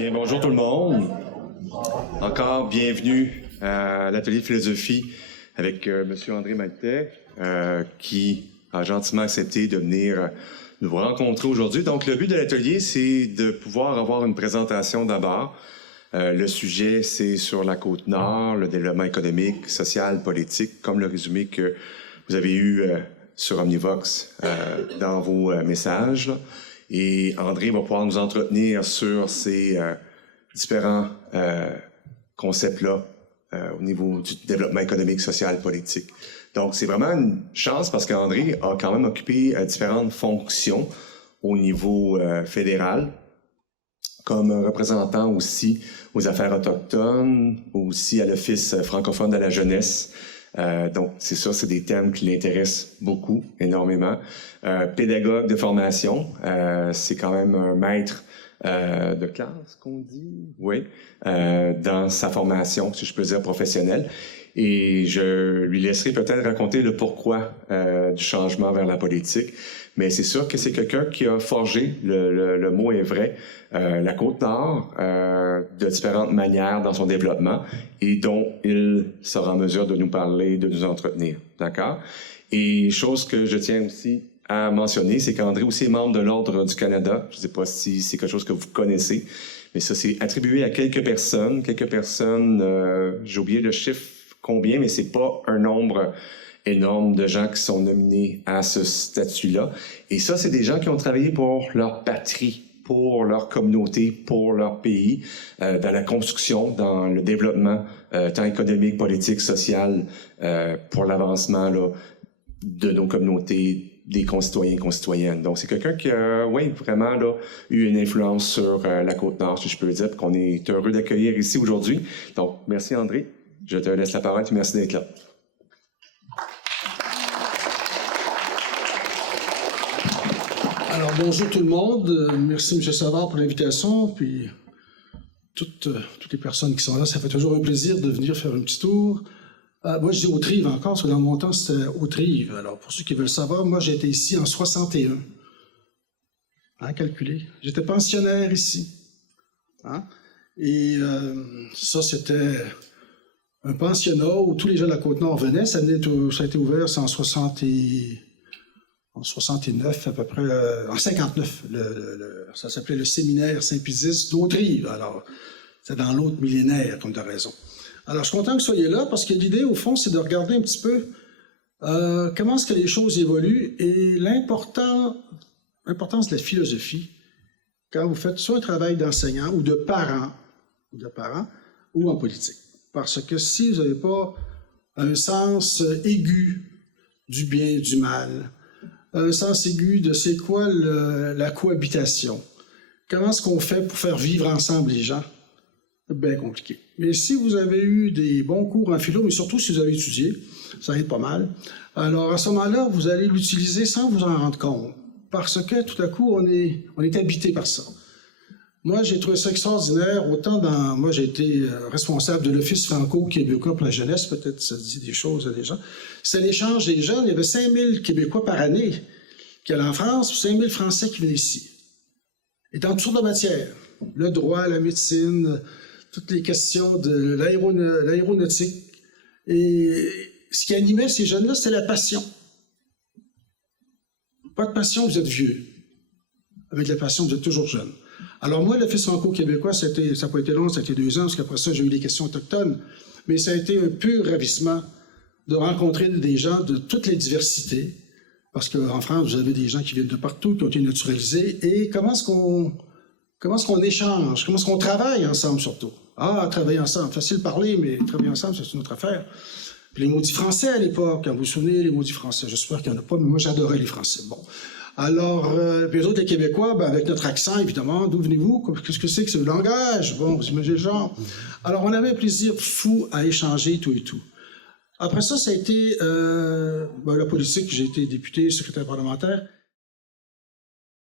Bien, bonjour tout le monde. Encore bienvenue à l'atelier de philosophie avec M. André Maltais, qui a gentiment accepté de venir nous rencontrer aujourd'hui. Donc, le but de l'atelier, c'est de pouvoir avoir une présentation d'abord. Le sujet, c'est sur la Côte-Nord, le développement économique, social, politique, comme le résumé que vous avez eu sur Omnivox dans vos messages, là. Et André va pouvoir nous entretenir sur ces différents concepts-là au niveau du développement économique, social, politique. Donc, c'est vraiment une chance parce qu'André a quand même occupé différentes fonctions au niveau fédéral, comme représentant aussi aux affaires autochtones, aussi à l'Office francophone de la jeunesse. Donc, c'est ça, c'est des thèmes qui l'intéressent beaucoup, énormément. Pédagogue de formation, c'est quand même un maître de classe, qu'on dit, oui, dans sa formation, si je peux dire, professionnelle. Et je lui laisserai peut-être raconter le pourquoi du changement vers la politique. Mais c'est sûr que c'est quelqu'un qui a forgé, le mot est vrai, la Côte-Nord de différentes manières dans son développement et dont il sera en mesure de nous parler, de nous entretenir. D'accord? Et chose que je tiens aussi à mentionner, c'est qu'André aussi est membre de l'Ordre du Canada. Je ne sais pas si c'est quelque chose que vous connaissez, mais ça, c'est attribué à quelques personnes. J'ai oublié le chiffre combien, mais c'est pas un nombre énorme de gens qui sont nominés à ce statut-là. Et ça, c'est des gens qui ont travaillé pour leur patrie, pour leur communauté, pour leur pays, dans la construction, dans le développement, tant économique, politique, social, pour l'avancement là, de nos communautés, des concitoyens et concitoyennes. Donc, c'est quelqu'un qui a, oui, vraiment là, eu une influence sur la Côte-Nord, si je peux le dire, qu'on est heureux d'accueillir ici aujourd'hui. Donc, merci André. Je te laisse la parole et merci d'être là. Alors, bonjour tout le monde. Merci, M. Savard, pour l'invitation. Puis, toutes les personnes qui sont là, ça fait toujours un plaisir de venir faire un petit tour. Moi, je dis Autrive encore, parce que dans mon temps, c'était Autrive. Alors, pour ceux qui veulent savoir, moi, j'ai été ici en 61. Hein, calculez. J'étais pensionnaire ici. Hein? Et ça, c'était un pensionnat où tous les gens de la Côte-Nord venaient. Ça a été ouvert en 69 à peu près, en 59, ça s'appelait le séminaire Saint-Pizis d'Autrive. Alors, c'est dans l'autre millénaire, comme tu as raison. Alors, je suis content que vous soyez là, parce que l'idée, au fond, c'est de regarder un petit peu comment est-ce que les choses évoluent et l'importance de la philosophie quand vous faites soit un travail d'enseignant ou de parent, ou en politique. Parce que si vous n'avez pas un sens aigu du bien et du mal, un sens aigu de c'est quoi la cohabitation. Comment est-ce qu'on fait pour faire vivre ensemble les gens? C'est bien compliqué. Mais si vous avez eu des bons cours en philo, mais surtout si vous avez étudié, ça aide pas mal, alors à ce moment-là, vous allez l'utiliser sans vous en rendre compte. Parce que tout à coup, on est habité par ça. Moi, j'ai trouvé ça extraordinaire. Moi, j'ai été responsable de l'Office franco-québécois pour la jeunesse. Peut-être ça dit des choses à des gens. C'était l'échange des jeunes. Il y avait 5000 Québécois par année qui allaient en France, 5000 Français qui venaient ici. Et dans toutes sortes de matières. Le droit, la médecine, toutes les questions de l'aéronautique. Et ce qui animait ces jeunes-là, c'était la passion. Pas de passion, vous êtes vieux. Avec la passion, vous êtes toujours jeune. Alors moi, l'Office franco-québécois, ça n'a pas été long, ça a été 2 ans, parce qu'après ça, j'ai eu des questions autochtones. Mais ça a été un pur ravissement de rencontrer des gens de toutes les diversités. Parce qu'en France, vous avez des gens qui viennent de partout, qui ont été naturalisés. Et comment est-ce qu'on échange? Comment est-ce qu'on travaille ensemble, surtout? Travailler ensemble, facile de parler, mais travailler ensemble, c'est une autre affaire. Puis les maudits français à l'époque, quand vous vous souvenez, les maudits français, j'espère qu'il n'y en a pas, mais moi j'adorais les français. Bon. Alors, puis les autres, les Québécois, avec notre accent, évidemment, d'où venez-vous? Qu'est-ce que c'est le langage? Bon, vous imaginez le genre. Alors, on avait un plaisir fou à échanger tout et tout. Après ça, ça a été la politique. J'ai été député, secrétaire parlementaire.